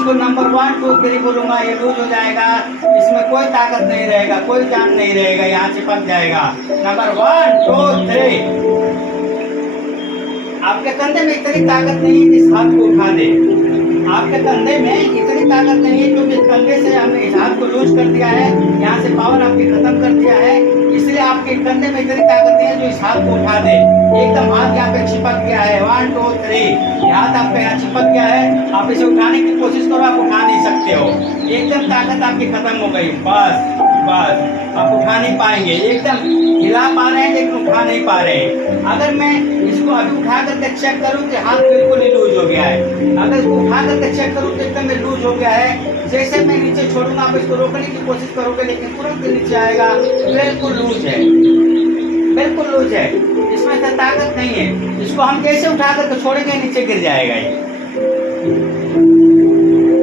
इसको नंबर 1 2 3 बोलूंगा, ये लूज हो जाएगा, इसमें कोई ताकत नहीं रहेगा, कोई जान नहीं रहेगा, यहाँ चिपक जाएगा। नंबर 1 2 3। आपके कंधे में इतनी ताकत नहीं है कि इस हाथ को उठा दे। आपके कंधे में इतनी ताकत नहीं है क्योंकि इस कंधे से हमने इस हाथ को लूज कर दिया है, यहाँ से पावर आपकी खत्म कर दिया है, इसलिए आपके कंधे में इतनी ताकत नहीं है जो इस हाथ को उठा दे। एकदम हाथ यहाँ पे चिपक गया है। 1 2 3 हाथ आपका यहाँ चिपक गया है। आप इसे उठाने की कोशिश करो, आप उठा नहीं सकते हो। एकदम ताकत आपकी खत्म हो गई। बस आप उठा नहीं पाएंगे। एकदम हिला पा रहे हैं लेकिन उठा नहीं पा रहे हैं। अगर मैं इसको अभी उठा करके चेक करूं तो हाथ बिल्कुल ही लूज हो गया है। अगर इसको उठा करके चेक करूं तो एकदम लूज हो गया है। जैसे मैं नीचे छोड़ूंगा आप इसको रोकने की कोशिश करोगे लेकिन तुरंत नीचे आएगा। बिल्कुल लूज है, बिल्कुल लूज है, इसमें से ताकत नहीं है। इसको हम कैसे उठा करके छोड़ेंगे नीचे गिर जाएगा ये।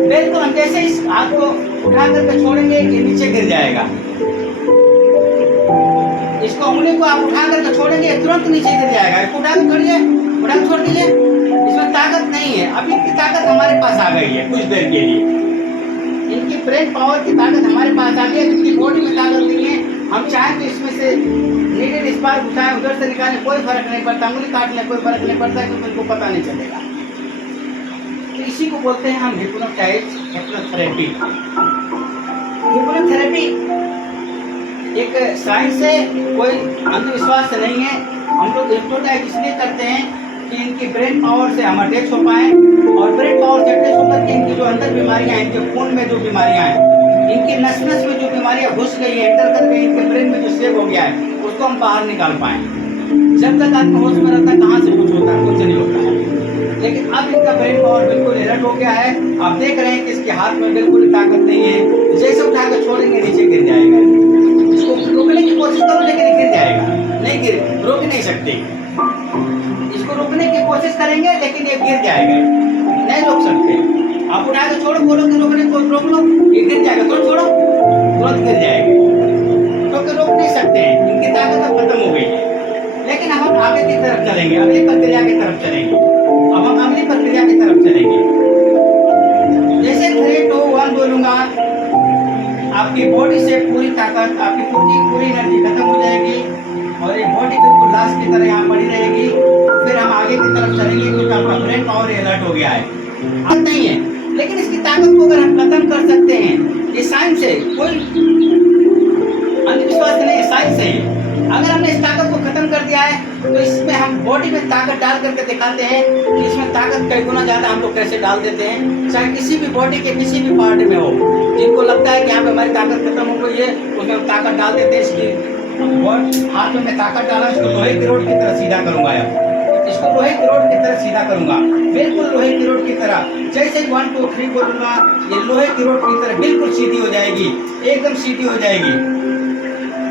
बिल्कुल हम जैसे इस हाथ को उठा करके छोड़ेंगे ये नीचे गिर जाएगा। इसको उंगली को आप उठा करके छोड़ेंगे तुरंत नीचे गिर जाएगा। इसको उठा कर छोड़िए, उठा कर छोड़ दीजिए, इसमें ताकत नहीं है। अभी इनकी ताकत हमारे पास आ गई है कुछ देर के लिए। इनकी ब्रेन पावर की ताकत हमारे पास आ गई है, इनकी बॉडी में ताकत नहीं है। हम चाहें तो इसमें से नीडल स्पार्क उठाएं, उधर से निकालें, कोई फर्क नहीं पड़ता। उंगली काट लें, कोई फर्क नहीं पड़ता क्योंकि उनको पता नहीं चलेगा। तो इसी को बोलते हैं हम हिप्नोथेरेपी। हिप्नोथेरेपी एक साइंस है, कोई अंधविश्वास नहीं है। हम लोग हिप्नोटाइज इसलिए करते हैं कि इनकी ब्रेन पावर से हम अटैच हो पाएं, और ब्रेन पावर से अटैच होकर के इनकी जो अंदर बीमारियां हैं, इनके खून में जो बीमारियां हैं, इनकी नस नस में जो बीमारियां घुस गई है, एंटर कर गई, इनके ब्रेन में जो सेव हो गया है, उसको हम बाहर निकाल पाएं। जब तक आदमी होश में रहता है कहाँ से कुछ होता है, कुछ नहीं होता है। लेकिन अब इनका ब्रेन पावर बिल्कुल अलर्ट हो गया है। आप देख रहे हैं कि इसके हाथ में बिल्कुल ताकत नहीं है। जैसे उठा कर छोड़ेंगे नीचे गिर जाएगा। इसको रोकने की कोशिश करो लेकिन गिर जाएगा, नहीं गिर रोक नहीं सकते। इसको रोकने की कोशिश करेंगे लेकिन ये गिर जाएगा, नहीं रोक सकते। आप उठा के छोड़ो, बोलो कि रोकने को रोक लो, ये गिर जाएगा। तो छोड़ो, तुरंत गिर जाएगा, क्योंकि रोक नहीं सकते हैं। इनकी ताकत अब खत्म हो गई है। लेकिन अब हम आगे की तरफ चलेंगे, अगली प्रक्रिया की तरफ चलेंगे। अब हम अगली प्रक्रिया की तरफ चलेंगे। जैसे 3 2 1 बोलूंगा, आपकी बॉडी से पूरी ताकत, आपकी पूरी एनर्जी खत्म हो जाएगी और ये बॉडी बिल्कुल लाश की तरह यहाँ पड़ी रहेगी। फिर हम आगे की तरफ चलेंगे क्योंकि आपका ब्रेन पावर अलर्ट हो गया है। अब नहीं है, लेकिन इसकी ताकत को अगर हम खत्म कर सकते हैं, ये साइंस है, कोई अंधविश्वास नहीं है, साइंस है। अगर हमने इस ताकत को खत्म कर दिया है तो इसमें हम बॉडी में ताकत डाल करके दिखाते हैं कि इसमें ताकत कई गुना ज्यादा हम लोग कैसे डाल देते हैं। चाहे किसी भी बॉडी के किसी भी पार्ट में हो, जिनको लगता है कि यहाँ पे हमारी ताकत खत्म हो गई है, उसमें ताकत डाल देते हैं। इसकी हाथ में मैं ताकत डाला, इसको लोहे की रोड की तरह सीधा करूंगा, इसको लोहे की रोड की तरह सीधा करूंगा, बिल्कुल लोहे की रोड की तरह। जैसे 1 2 3 बोलूंगा, ये लोहे की रोड की तरह बिल्कुल सीधी हो जाएगी, एकदम सीधी हो जाएगी।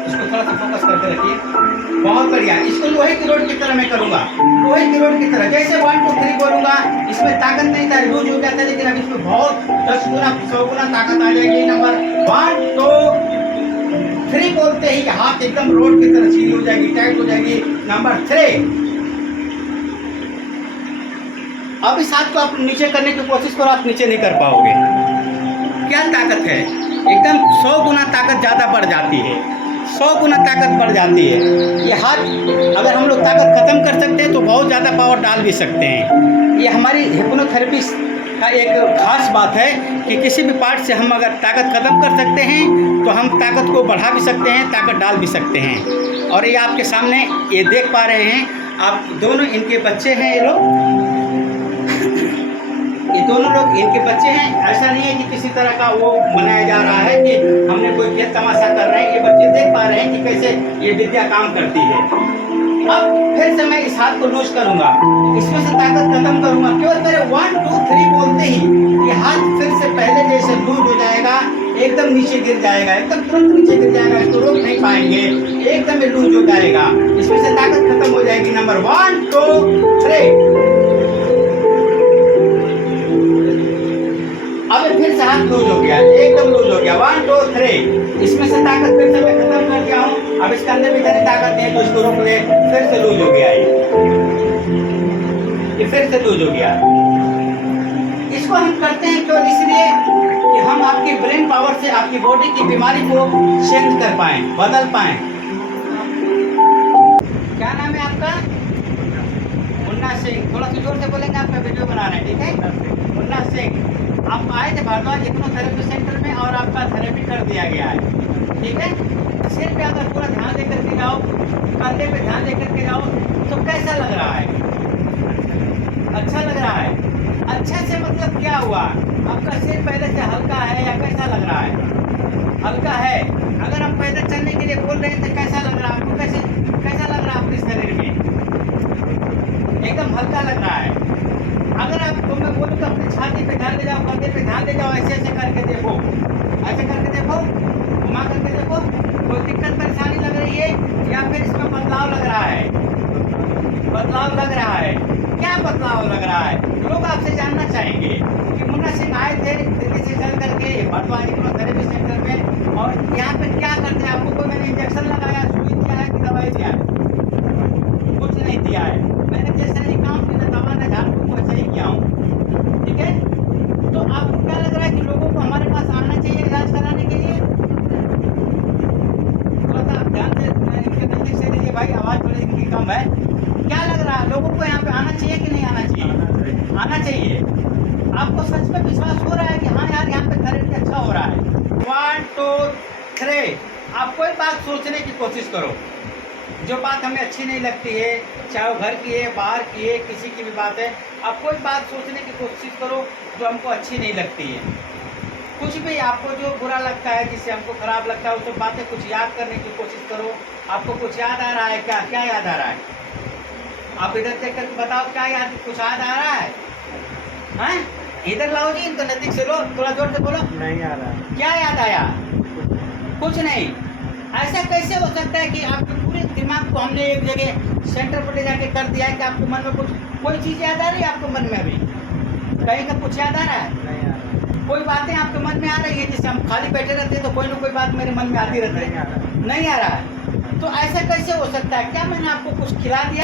इसको थोड़ा सा फोकस करके रखिए, बहुत बढ़िया। इसको लोहे की रोड की तरह मैं करूंगा, लोहे की रोड की तरह। जैसे 1 2 3 बोलूंगा, इसमें ताकत नहीं था, लूज हो गया था, लेकिन अब इसमें बहुत 10 गुना 100 गुना ताकत आ जाएगी। नंबर 1 2 3 बोलते ही हाथ एकदम रोड की तरह सीधी हो जाएगी, टाइट हो जाएगी। नंबर 3, अब इस हाथ को आप नीचे करने की कोशिश करो, आप नीचे नहीं कर पाओगे। क्या ताकत है, एकदम 100 गुना ताकत ज़्यादा बढ़ जाती है, 100 गुना ताकत बढ़ जाती है। ये हाथ अगर हम लोग ताकत खत्म कर सकते हैं तो बहुत ज़्यादा पावर डाल भी सकते हैं। ये हमारी हिप्नोथेरेपी का एक खास बात है कि किसी भी पार्ट से हम अगर ताकत खत्म कर सकते हैं तो हम ताकत को बढ़ा भी सकते हैं, ताकत डाल भी सकते हैं। और ये आपके सामने ये देख पा रहे हैं आप, दोनों इनके बच्चे हैं, ये लोग, ये दोनों लोग इनके बच्चे हैं। ऐसा नहीं है कि किसी तरह का वो मनाया जा रहा है कि हमने कोई खेल तमाशा कर रहे हैं। ये बच्चे देख पा रहे हैं कि कैसे ये विद्या काम करती है। अब फिर से मैं इस हाथ को लूज करूंगा, इसमें से ताकत खत्म करूंगा। केवल मेरे 1 2 3 बोलते ही ये हाथ फिर से पहले जैसे लूज हो जाएगा, एकदम नीचे गिर जाएगा, एकदम तुरंत नीचे गिर जाएगा। इसको रोक नहीं पाएंगे, एकदम लूज हो जाएगा, इसमें से ताकत खत्म हो जाएगी। नंबर 1 2 3। अब फिर से हाथ लूज हो गया, एकदम लूज हो गया। 1 2 3, इसमें से ताकत फिर से मैं खत्म कर दिया हूँ। अब इसके अंदर भी इतनी ताकत नहीं है तो इसको रोक ले, फिर से लूज हो गया, ये फिर से लूज हो गया। इसको हम करते हैं क्यों? इसलिए आपकी ब्रेन पावर से आपकी बॉडी की बीमारी को चेंज कर पाएं, बदल पाएं। क्या नाम है आपका? मुन्ना सिंह। थोड़ा सा जोर से बोलेंगे, आपका वीडियो बना रहे हैं, ठीक है? मुन्ना सिंह, आप आए थे भारद्वाज हिप्नोथेरेपी सेंटर में और आपका थेरेपी कर दिया गया है, ठीक है? सिर पे अगर पूरा ध्यान दे करके जाओ, कंधे पे ध्यान दे करके जाओ, तो कैसा लग रहा है? अच्छा लग रहा है। अच्छा से मतलब क्या हुआ? आपका सिर पहले से हल्का है या कैसा लग रहा है? हल्का है। अगर हम पैदल चलने के लिए बोल रहे हैं तो कैसा लग रहा है आपको? कैसा लग रहा है आपके शरीर में? एकदम हल्का लग रहा है। अगर आपको मैं बोलूँ तो अपनी छाती पे ध्यान दे जाओ, कंधे पे ध्यान दे जाओ, ऐसे ऐसे करके देखो, ऐसे करके देखो, घुमा करके देखो, कोई दिक्कत परेशानी लग रही है या फिर इसमें बदलाव लग रहा है? बदलाव लग रहा है। क्या बदलाव लग रहा है? लोग आपसे जानना चाहेंगे कि मुन्ना सिंह आए थे दिल्ली से चल करके भारद्वाज हिप्नोथेरेपी सेंटर में, और यहाँ पे क्या करते हैं? आपको कोई मैंने इंजेक्शन लगाया, सुई दिया है कि दवाई दिया है? कुछ नहीं दिया है। मैंने जैसे नहीं काम किया, दवा ने झाड़ फूक वैसे ही किया हूँ, ठीक है? तो आपको क्या लग रहा है कि लोगों को हमारे पास आना चाहिए इलाज कराने के लिए? थोड़ा सा आप ध्यान से इनके नजदीक से लीजिए भाई, आवाज़ थोड़ी इनकी कम है। क्या लग रहा है लोगों को यहाँ पे आना चाहिए कि नहीं आना चाहिए? आना चाहिए। आपको सच में विश्वास हो रहा है कि हाँ यार यहाँ पे थेरेपी अच्छा हो रहा है? 1 2 3, आप कोई बात सोचने की कोशिश करो जो बात हमें अच्छी नहीं लगती है, चाहे वो घर की है, बाहर की है, किसी की भी बात है, आप कोई बात सोचने की कोशिश करो जो हमको अच्छी नहीं लगती है। कुछ भी आपको जो बुरा लगता है, जिससे हमको खराब लगता है, वो सब बातें कुछ याद करने की कोशिश करो। आपको कुछ याद आ रहा है क्या? क्या याद आ रहा है? आप इधर देख कर बताओ, क्या याद, कुछ याद आ रहा है? हैं? इधर लाओ जी, इनको नजदीक से लो, थोड़ा जोर से बोलो। नहीं आ रहा है। क्या याद आया? कुछ नहीं। ऐसा कैसे हो सकता है कि आपके पूरे दिमाग को हमने एक जगह सेंटर पर ले जाके कर दिया है कि आपको मन में कुछ कोई चीज़ याद आ रही है? आपको मन में अभी कहीं का कुछ याद आ रहा है? नहीं आ रहा है। कोई बातें आपके मन में आ रही है? जैसे हम खाली बैठे रहते हैं तो कोई ना कोई बात मेरे मन में आती रहती नहीं आ है। रहा है। नहीं आ रहा है। तो ऐसा कैसे हो सकता है? क्या मैंने आपको कुछ खिला दिया?